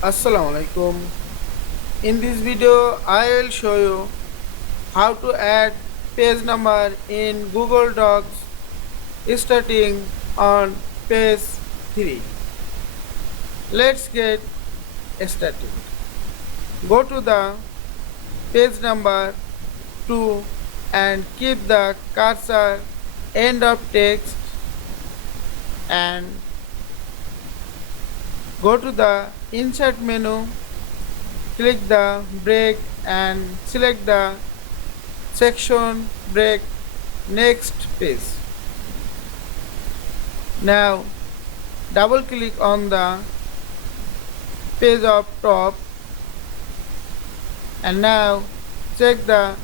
Assalamu Walaikum. In this video, I will show you how to add page number in Google Docs starting on page 3. Let's get started. Go to the page number 2 and keep the cursor end of text and go to the insert menu, click the break and select the section break next page. Now double click on the page of top and now check the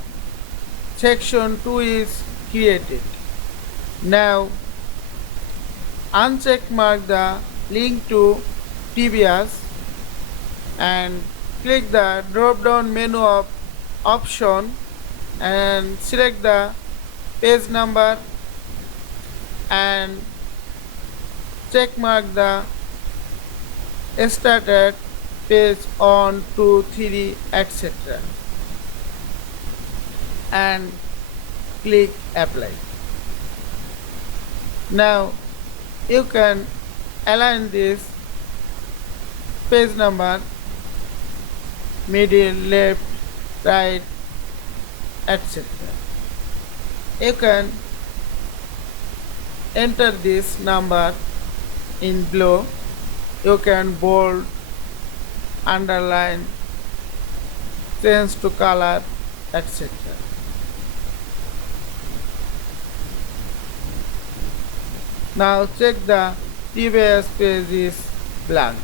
section 2 is created. Now uncheck mark the link to previous and click the drop down menu of option and select the page number and check mark the started page 1, 2, 3 etc. and click apply. Now you can align this page number middle, left, right etc. You can enter this number in below. You can bold, underline, change to color etc. Now check the previous page is blank.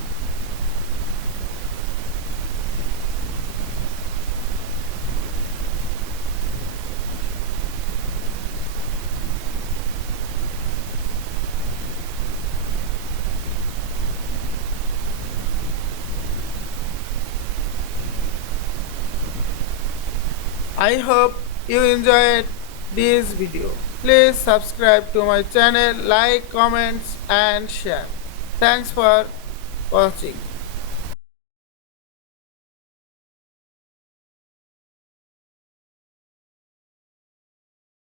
I hope you enjoyed this video. Please subscribe to my channel, like, comments and share. Thanks for watching.